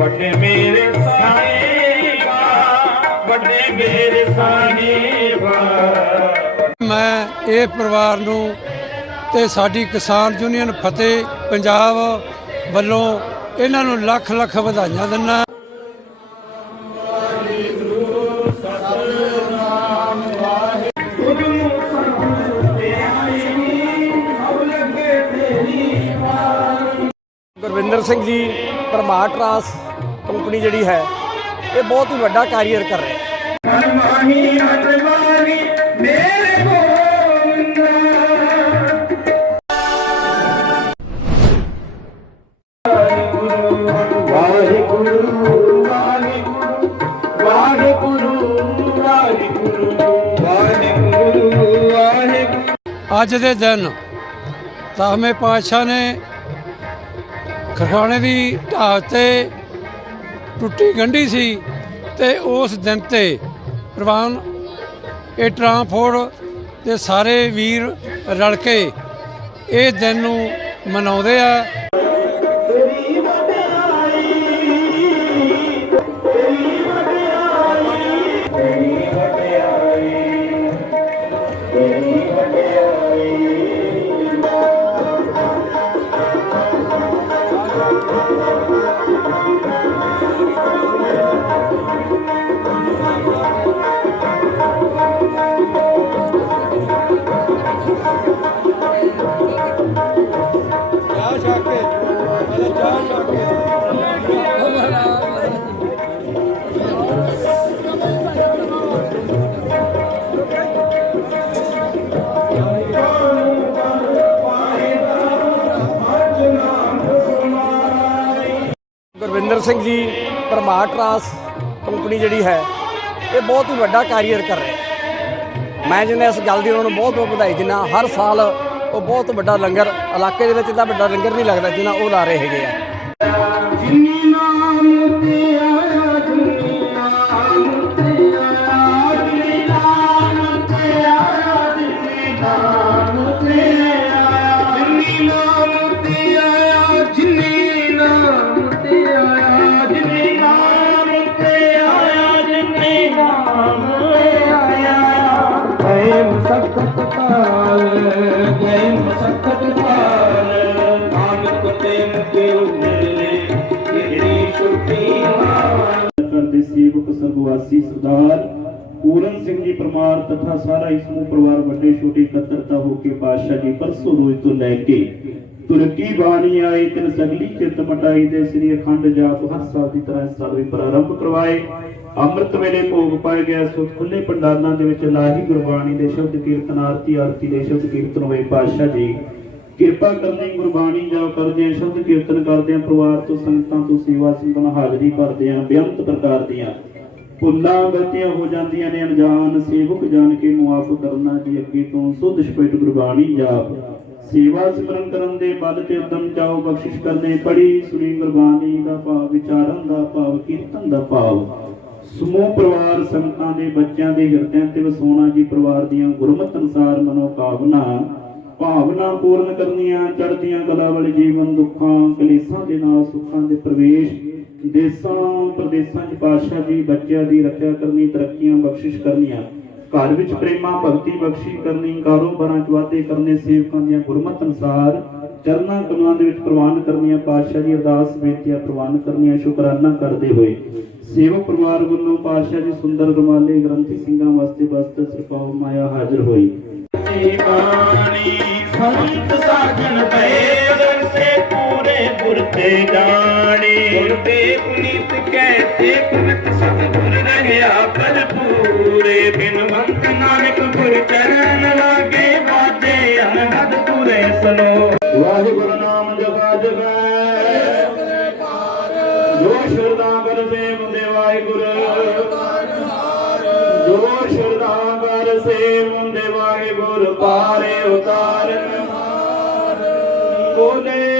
ਵੱਡੇ ਮੇਰੇ ਸਾਹਿਬਾ ਵੱਡੇ ਮੇਰੇ ਸਾਹਿਬਾ। ਮੈਂ ਇਹ ਪਰਿਵਾਰ ਨੂੰ ਤੇ ਸਾਡੀ ਕਿਸਾਨ ਯੂਨੀਅਨ ਫਤਿਹ ਪੰਜਾਬ ਵੱਲੋਂ ਇਹਨਾਂ ਨੂੰ ਲੱਖ ਲੱਖ ਵਧਾਈਆਂ ਦਿੰਦਾ ਗੁਰਵਿੰਦਰ ਸਿੰਘ ਜੀ ਪਰਮਾ ਟਰਾਂਸ ਕੰਪਨੀ ਜਿਹੜੀ ਹੈ, ਇਹ ਬਹੁਤ ਹੀ ਵੱਡਾ ਕੈਰੀਅਰ ਕਰ ਰਹੀ ਹੈ। ਅਰਮਾਨੀ ਅਰਮਾਨੀ ਮੇਰੇ आज के दिन ਵਾਹਿਗੁਰੂ ਦੀ ਢਾਹ ਤੇ ਟੁੱਟੀ ਗੰਢੀ ਸੀ ਤੇ ਉਸ ਦਿਨ ਤੇ ਪ੍ਰਵਾਨ ਇਹ ਟਰਾਂਸਪੋਰਟ ਤੇ ਸਾਰੇ ਵੀਰ ਰਲ ਕੇ ਇਹ ਦਿਨ ਨੂੰ ਮਨਾਉਂਦੇ ਆ। ਗੁਰਵਿੰਦਰ ਸਿੰਘ ਜੀ ਪਰਮਾਰ ਟਰਾਸ ਕੰਪਨੀ ਜਿਹੜੀ ਹੈ, ਇਹ ਬਹੁਤ ਹੀ ਵੱਡਾ ਕੈਰੀਅਰ ਕਰ ਰਹੇ ਮੈਂ ਜਿਹਨੇ ਇਸ ਗੱਲ ਦੀ ਉਹਨਾਂ ਨੂੰ ਬਹੁਤ ਬਹੁਤ ਵਧਾਈ ਦਿੰਦਾ ਹਰ ਸਾਲ ਉਹ ਬਹੁਤ ਵੱਡਾ ਲੰਗਰ, ਇਲਾਕੇ ਦੇ ਵਿੱਚ ਇੰਨਾ ਵੱਡਾ ਲੰਗਰ ਨਹੀਂ ਲੱਗਦਾ ਜਿੰਨਾ ਉਹ ਲਾ ਰਹੇ ਹੈਗੇ ਆ। Bye. ਕਰਦੇ ਸੇਵਕ ਸਰਗਵਾਸੀ ਸਰਦਾਰ ਪੂਰਨ ਸਿੰਘ ਜੀ ਪਰਮਾਰ ਤਥਾ ਸਾਰਾ ਹੀ ਸਮੂਹ ਪਰਿਵਾਰ ਵੱਡੇ ਛੋਟੇ ਇਕੱਤਰਤਾ ਹੋ ਕੇ ਪਾਤਸ਼ਾਹ ਜੀ ਪਰਸੋਂ ਰੋਜ਼ ਤੋਂ ਲੈ ਕੇ ਤੁਰਕੀ ਬਾਣੀ ਆਏ ਤਿਨ ਸਗਲੀ ਚਿਤ ਮਟਾਈ ਦੇ ਸ੍ਰੀ ਅਖੰਡ ਜਾਪ ਹਰ ਸਾਲ ਦੀ ਤਰ੍ਹਾਂ ਇਸ ਸਾਲ ਵੀ ਪ੍ਰਾਰੰਭ ਕਰਵਾਏ। ਅੰਮ੍ਰਿਤ ਵੇਲੇ ਭੋਗ ਪਾਏ ਗਿਆ ਸੋ ਖੁੱਲੇ ਪੰਡਾਲਾਂ ਦੇ ਵਿੱਚ ਲਾਹੀ ਗੁਰਬਾਣੀ ਦੇ ਸ਼ਬਦ ਕੀਰਤਨ, ਆਰਤੀ ਆਰਤੀ ਦੇ ਸ਼ਬਦ ਕੀਰਤਨ ਹੋਏ ਪਾਤਸ਼ਾਹ ਜੀ। ਕਿਰਪਾ ਕਰਨੀ, ਗੁਰਬਾਣੀ ਜਾਪ ਕਰਦੇ ਆ ਸ਼ਬਦ ਕੀਰਤਨ ਕਰਦੇ ਆ ਪਰਿਵਾਰ ਤੋਂ ਸੰਗਤਾਂ ਤੋਂ ਸੇਵਾ ਸੰਗਤਾਂ ਹਾਜ਼ਰੀ ਭਰਦੇ ਆ ਬੇਅੰਤ ਪ੍ਰਕਾਰ ਦੀਆਂ ਭੁੱਲਾਂ ਗਲਤੀਆਂ ਹੋ ਜਾਂਦੀਆਂ ਨੇ, ਅਣਜਾਣ ਸੇਵਕ ਜਾਣ ਕੇ ਮੁਆਫ ਕਰਨਾ ਜੀ, ਅੱਗੇ ਤੋਂ ਸੁਧ ਸਪਿਟ ਗੁਰਬਾਣੀ ਜਾਪ। ਸੇਵਾ ਸਿਮਰਨ ਕਰਨ ਦੇ ਬਲ ਤੇ ਉਦਮ ਚਾਓ, ਬਖਸ਼ਿਸ਼ ਕਰਨੇ ਪੜੀ ਸੁਣੀ ਗੁਰਬਾਣੀ ਦਾ ਭਾਵ, ਵਿਚਾਰਨ ਦਾ ਭਾਵ, ਕੀਰਤਨ ਦਾ ਭਾਵ। ਸਮੂਹ ਪਰਿਵਾਰ ਸੰਗਤਾਂ ਦੇ ਬੱਚਿਆਂ ਦੇ ਹਿਰਦਿਆਂ ਤੇ ਵਸਾਉਣਾ ਜੀ, ਪਰਿਵਾਰ ਦੀਆਂ ਗੁਰਮਤਿ ਅਨੁਸਾਰ ਮਨੋਕਾਮਨਾ। ਭਾਵਨਾ ਪੂਰਨ ਕਰਨੀਆਂ, ਚੜ੍ਹਦੀਆਂ ਕਲਾ ਵਾਲੇ ਜੀਵਨ, ਦੁੱਖਾਂ, ਕਲੇਸ਼ਾਂ ਦੇ ਨਾਲ, ਸੁੱਖਾਂ ਦੇ ਪ੍ਰਵੇਸ਼, ਦੇਸਾਂ, ਪ੍ਰਦੇਸਾਂ 'ਚ ਪਾਤਸ਼ਾਹ ਜੀ, ਬੱਚਿਆਂ ਦੀ ਰੱਖਿਆ ਕਰਨੀ, ਤਰੱਕੀਆਂ, ਬਖਸ਼ਿਸ਼ ਕਰਨੀਆਂ। ਘਰ ਵਿੱਚ ਪ੍ਰੇਮਾ, ਭਗਤੀ, ਬਖਸ਼ੀ ਕਰਨੀ, ਕਾਰੋਬਾਰਾਂ 'ਚ ਵਾਧੇ ਕਰਨੇ, ਸੇਵਕਾਂ ਦੀਆਂ ਗੁਰਮਤ ਅਨੁਸਾਰ ਚਰਨਾਂ, ਕਮਲਾਂ ਦੇ ਵਿੱਚ ਪ੍ਰਵਾਨ ਕਰਨੀਆਂ, ਪਾਤਸ਼ਾਹ ਜੀ ਅਰਦਾਸ, ਬੇਨਤੀਆਂ ਪ੍ਰਵਾਨ ਕਰਨੀਆਂ, ਸ਼ੁਕਰਾਨਾ ਕਰਦੇ ਹੋਏ। ਸੇਵਕ ਪਰਿਵਾਰ ਵੱਲੋਂ ਪਾਤਸ਼ਾਹ ਜੀ ਸੁੰਦਰ ਰੁਮਾਲੇ, ਗ੍ਰੰਥੀ ਸਿੰਘਾਂ ਵਾਸਤੇ ਵਸਤ ਸਰਪਾਉ ਮਾਇਆ ਹਾਜ਼ਰ ਹੋਈ। ਬਾਣੀ। ਸੰਤ ਸਾਜਨ ਪਏ ਅਦਰ ਸੇ ਪੂਰੇ ਪੁਰਤੇ ਜਾਣੇ। ਗੁਰਦੇ ਪੁਨੀਤ ਕਹਤੇ ਕੁਮਤ ਸਤਿਗੁਰ ਰਹਿਆ ਪਦ ਪੂਰੇ ਬਿਨਵੰਤ ਨਾਨਕ ਗੁਰ ਚਰਨ ਲਾਗੇ ਬਾਜੇ ਅਨਹਦ ਤੁਰੇ ਸਨੋ। ਵਾਹਿਗੁਰੂ ਨਾਮ ਜਪਾ ਜਪੈ। ਸੇ ਮੁੰਦੇ ਵਾਹਿਗੁਰੂ ਪਾਰੇ ਉਤਾਰਨ ਬੋਲੇ ਸੋ